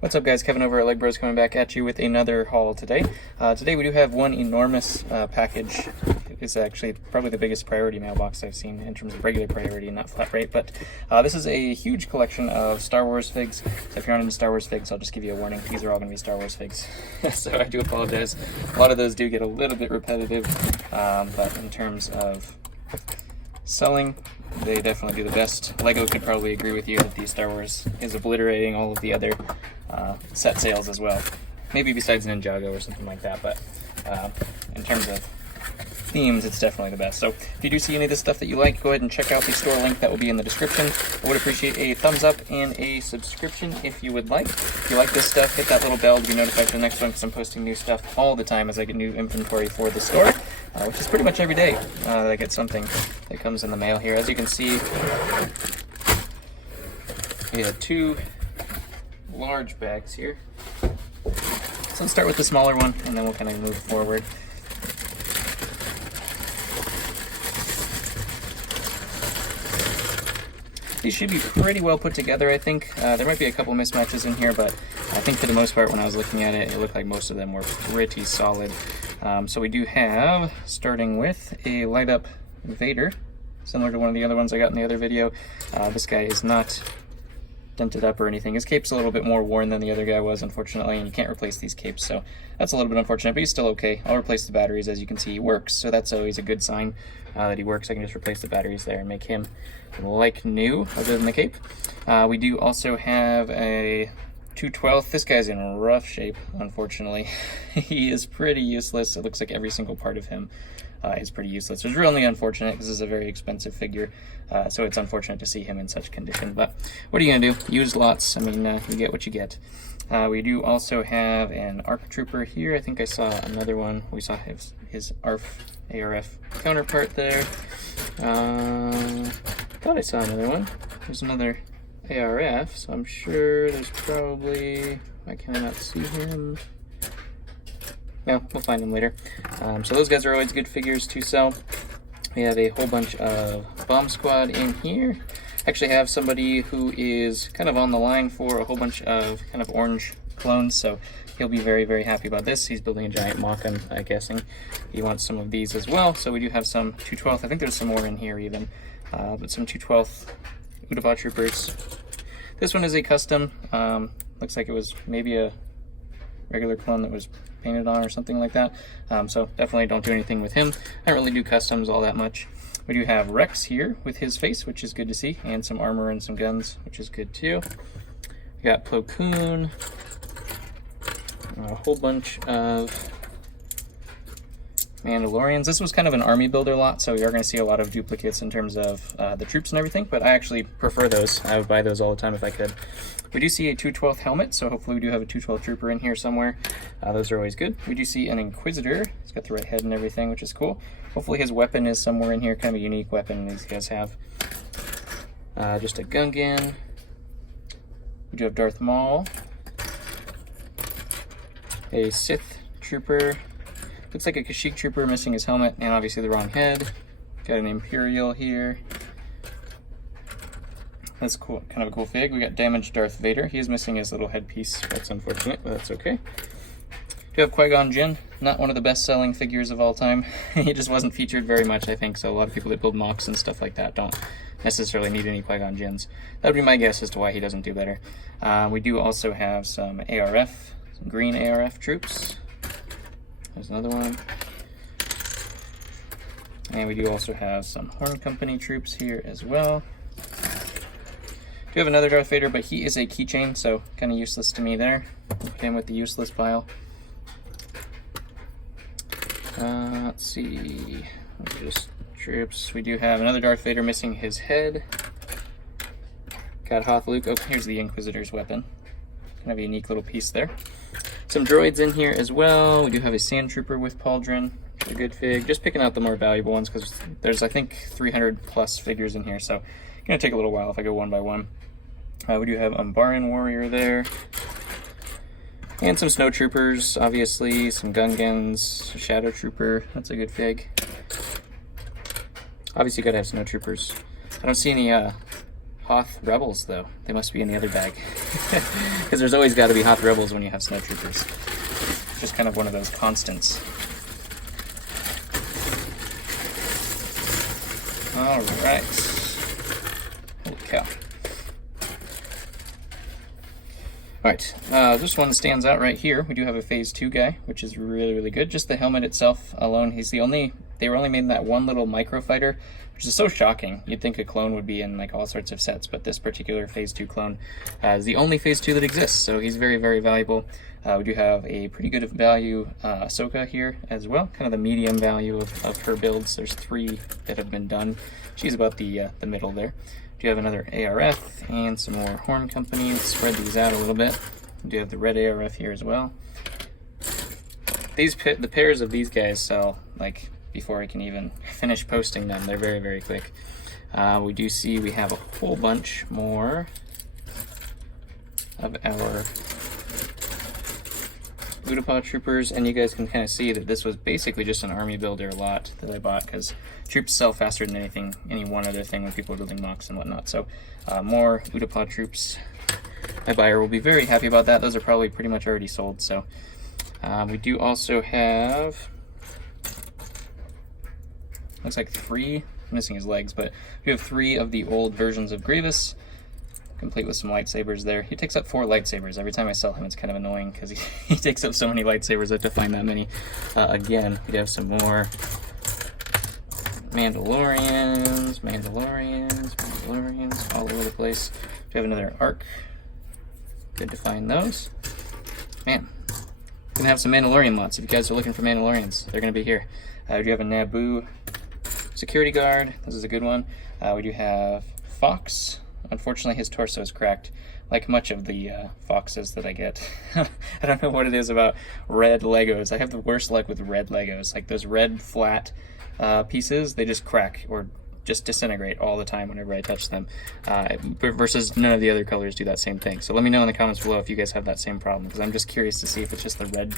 What's up, guys? Kevin over at LEGbrOs coming back at you with another haul today. Today we do have one enormous package. It's actually probably the biggest priority mailbox I've seen in terms of regular priority and not flat rate, but this is a huge collection of Star Wars figs. So if you're not into Star Wars figs, I'll just give you a warning. These are all going to be Star Wars figs. So I do apologize. A lot of those do get a little bit repetitive, but in terms of selling, they definitely do the best. Lego could probably agree with you that the Star Wars is obliterating all of the other set sales as well. Maybe besides Ninjago or something like that, but in terms of themes, it's definitely the best. So if you do see any of this stuff that you like, go ahead and check out the store link that will be in the description. I would appreciate a thumbs up and a subscription if you would like. If you like this stuff, hit that little bell to be notified for the next one, because I'm posting new stuff all the time as I get new inventory for the store, which is pretty much every day that I get something that comes in the mail here. As you can see, we have two large bags here. So let's start with the smaller one, and then we'll kind of move forward. These should be pretty well put together, I think. There might be a couple mismatches in here, but I think for the most part, when I was looking at it, it looked like most of them were pretty solid. So we do have, starting with a light up Vader, similar to one of the other ones I got in the other video. This guy is not dented up or anything. His cape's a little bit more worn than the other guy was, unfortunately, and you can't replace these capes, so that's a little bit unfortunate, but he's still okay. I'll replace the batteries. As you can see, he works, so that's always a good sign that he works. I can just replace the batteries there and make him like new, other than the cape. We do also have a 2/12. This guy's in rough shape, unfortunately. He is pretty useless. It looks like every single part of him is pretty useless, which is really unfortunate because this is a very expensive figure, so it's unfortunate to see him in such condition. But what are you gonna do? Use lots. I mean, you get what you get. We do also have an ARC Trooper here. I think I saw another one. We saw his ARF counterpart there. Thought I saw another one. There's another ARF, so I'm sure there's probably, I cannot see him. No, we'll find him later. So those guys are always good figures to sell. We have a whole bunch of Bomb Squad in here. Actually have somebody who is kind of on the line for a whole bunch of kind of orange clones, so he'll be very, very happy about this. He's building a giant mock, I'm guessing. He wants some of these as well, so we do have some 2/12. I think there's some more in here even, but some 2/12 Udava Troopers. This one is a custom. Looks like it was maybe a regular clone that was painted on or something like that. So definitely don't do anything with him. I don't really do customs all that much. We do have Rex here with his face, which is good to see, and some armor and some guns, which is good too. We got Plo Koon, a whole bunch of Mandalorians. This was kind of an army builder lot, so we are going to see a lot of duplicates in terms of the troops and everything, but I actually prefer those. I would buy those all the time if I could. We do see a 2/12 helmet, so hopefully we do have a 2/12 trooper in here somewhere. Those are always good. We do see an Inquisitor. He's got the right head and everything, which is cool. Hopefully his weapon is somewhere in here, kind of a unique weapon these guys have. Just a Gungan. We do have Darth Maul. A Sith trooper. Looks like a Kashyyyk trooper missing his helmet and obviously the wrong head. Got an Imperial here. That's cool, kind of a cool fig. We got damaged Darth Vader. He is missing his little headpiece. That's unfortunate, but that's okay. We have Qui-Gon Jinn, not one of the best-selling figures of all time. He just wasn't featured very much, I think, so a lot of people that build mocks and stuff like that don't necessarily need any Qui-Gon Jinns. That would be my guess as to why he doesn't do better. We do also have some ARF, some green ARF troops. There's another one. And we do also have some Horn Company troops here as well. We have another Darth Vader, but he is a keychain, so kind of useless to me there. Put him with the useless pile. Let's see. Just troops. We do have another Darth Vader missing his head. Got Hoth Luke. Oh, here's the Inquisitor's weapon. Kind of a unique little piece there. Some droids in here as well. We do have a Sand Trooper with Pauldron. A good fig. Just picking out the more valuable ones because there's, I think, 300 plus figures in here, so it's going to take a little while if I go one by one. We do have Umbaran Warrior there. And some Snow Troopers, obviously. Some Gungans. Shadow Trooper. That's a good fig. Obviously, you got to have Snow Troopers. I don't see any Hoth Rebels, though. They must be in the other bag. Because there's always got to be Hoth Rebels when you have Snow Troopers. Just kind of one of those constants. Alright. Holy cow. Alright, this one stands out right here. We do have a Phase 2 guy, which is really, really good. Just the helmet itself alone, he's the only... They were only made in that one little microfighter, which is so shocking. You'd think a clone would be in like all sorts of sets, but this particular Phase 2 clone is the only Phase 2 that exists, so he's very, very valuable. We do have a pretty good value Ahsoka here as well, kind of the medium value of her builds. There's 3 that have been done. She's about the middle there. We do have another ARF and some more Horn Company. Let's spread these out a little bit. We do have the red ARF here as well. The pairs of these guys sell like before I can even finish posting them. They're very, very quick. We do see we have a whole bunch more of our Utapau troopers, and you guys can kind of see that this was basically just an army builder lot that I bought because troops sell faster than any one other thing when people are building mocks and whatnot. So more Utapau troops. My buyer will be very happy about that. Those are probably pretty much already sold. So we do also have, looks like 3, missing his legs, but we have 3 of the old versions of Grievous, complete with some lightsabers there. He takes up 4 lightsabers. Every time I sell him, it's kind of annoying because he takes up so many lightsabers. I have to find that many. Again, we have some more Mandalorians, all over the place. We have another Arc. Good to find those. Man, gonna have some Mandalorian lots. If you guys are looking for Mandalorians, they're gonna be here. We do have a Naboo security guard. This is a good one. We do have Fox. Unfortunately, his torso is cracked, like much of the Foxes that I get. I don't know what it is about red Legos. I have the worst luck with red Legos. Like those red flat pieces, they just crack or just disintegrate all the time whenever I touch them. Versus none of the other colors do that same thing. So let me know in the comments below if you guys have that same problem, because I'm just curious to see if it's just the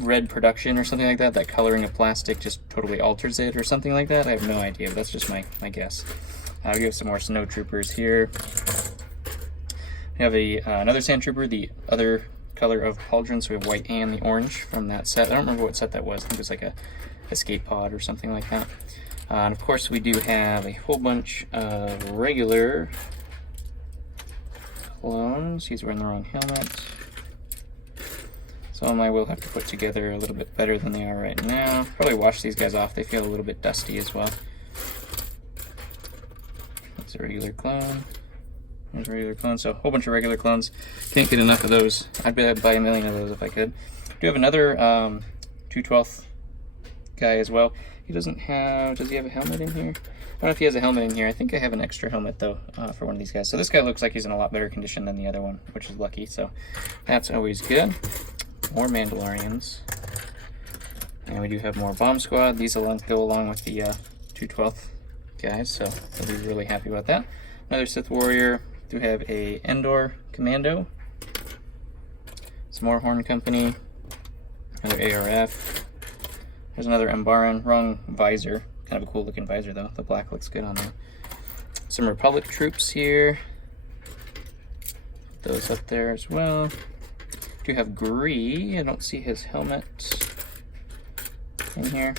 red production or something like that. That coloring of plastic just totally alters it or something like that. I have no idea, but that's just my guess. We have some more Snow Troopers here. We have another Sand Trooper, the other color of Pauldron, so we have white and the orange from that set. I don't remember what set that was. I think it was like a escape pod or something like that. And of course we do have a whole bunch of regular clones. He's wearing the wrong helmet. Some of them I will have to put together a little bit better than they are right now. Probably wash these guys off. They feel a little bit dusty as well. That's a regular clone. There's a regular clone. So a whole bunch of regular clones. Can't get enough of those. I'd buy a million of those if I could. Do have another 2/12 guy as well. He doesn't have, does he have a helmet in here? I don't know if he has a helmet in here. I think I have an extra helmet though for one of these guys. So this guy looks like he's in a lot better condition than the other one, which is lucky. So that's always good. More Mandalorians. And we do have more Bomb Squad. These go along with the 2/12 guys, so I'll be really happy about that. Another Sith Warrior. Do have a Endor Commando. Some more Horn Company. Another ARF. There's another Umbaran, wrong visor. Kind of a cool looking visor though. The black looks good on there. Some Republic troops here. Put those up there as well. Do have Gree. I don't see his helmet in here.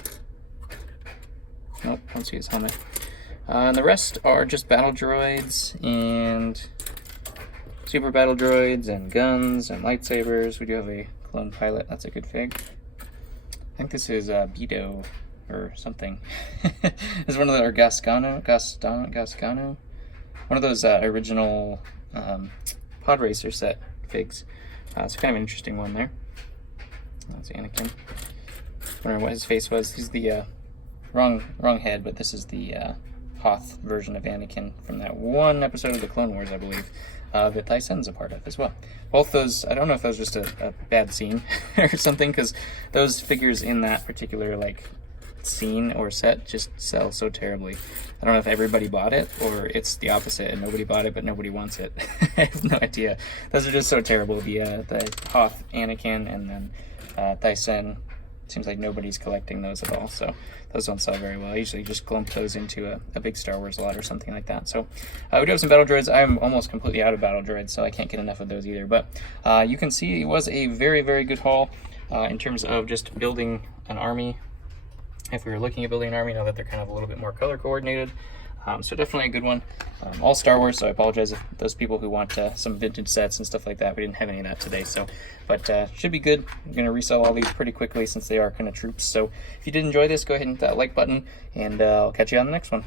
Nope, don't see his helmet. And the rest are just battle droids and super battle droids and guns and lightsabers. We do have a clone pilot. That's a good fig. I think this is Beto or something. It's one of the, or Gascano. One of those original pod racer set figs. It's kind of an interesting one there. That's Anakin. I wonder what his face was. He's the wrong head, but this is the Hoth version of Anakin from that one episode of the Clone Wars, I believe, that Thysen's a part of as well. Both those, I don't know if that was just a bad scene or something, because those figures in that particular like scene or set just sell so terribly. I don't know if everybody bought it or it's the opposite and nobody bought it but nobody wants it. I have no idea. Those are just so terrible. The Hoth Anakin and then Thysen seems like nobody's collecting those at all, so those don't sell very well. I usually just clump those into a big Star Wars lot or something like that. So we do have some battle droids. I'm almost completely out of battle droids, so I can't get enough of those either. But you can see it was a very, very good haul in terms of just building an army. If we were looking at building an army, now that they're kind of a little bit more color coordinated. So definitely a good one. All Star Wars, so I apologize if those people who want some vintage sets and stuff like that. We didn't have any of that today, so but should be good. I'm going to resell all these pretty quickly since they are kind of troops. So if you did enjoy this, go ahead and hit that like button, and I'll catch you on the next one.